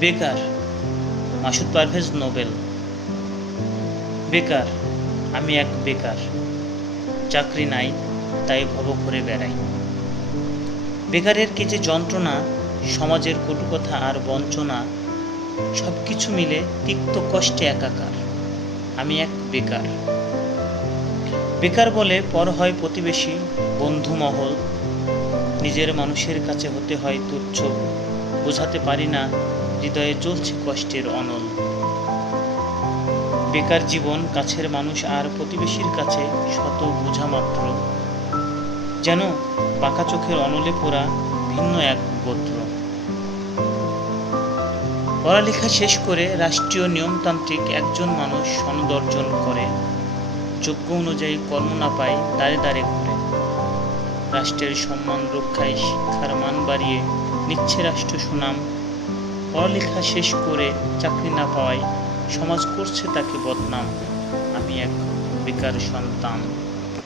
বেকার। মাসুদ পারভেজ নোবেল। বেকার, আমি এক বেকার, চাকরি নাই তাই ভব করে বেড়াই। বেকারের কি যে যন্ত্রণা, সমাজের কটুকথা আর বঞ্চনা, সব কিছু মিলে তিক্ত কষ্টে একাকার। আমি এক বেকার। বেকার বলে পর হয় প্রতিবেশী, বন্ধু মহল, নিজের মানুষের কাছে হতে হয় তুচ্ছ, বোঝাতে পারি না হৃদয়ে চলছে কষ্টের অনল। বেকার জীবন, কাছের মানুষ আর প্রতিবেশীর কাছে শত বোঝা মাত্র, যেন বাঁকা চোখের অনলে পোড়া ভিন্ন এক গোত্র। পড়ালেখা শেষ করে রাষ্ট্রীয় নিয়মতান্ত্রিক একজন মানুষ সনদ অর্জন করে, যোগ্য অনুযায়ী কর্ম না পায় দাঁড়ে দাঁড়ে ঘুরে। রাষ্ট্রের সম্মান রক্ষায় শিক্ষার মান বাড়িয়ে নিচ্ছে রাষ্ট্র সুনাম। পড়ালেখা শেষ করে চাকরি না পাওয়ায় সমাজ করছে তাকে বদনাম। আমি এক বেকার সন্তান।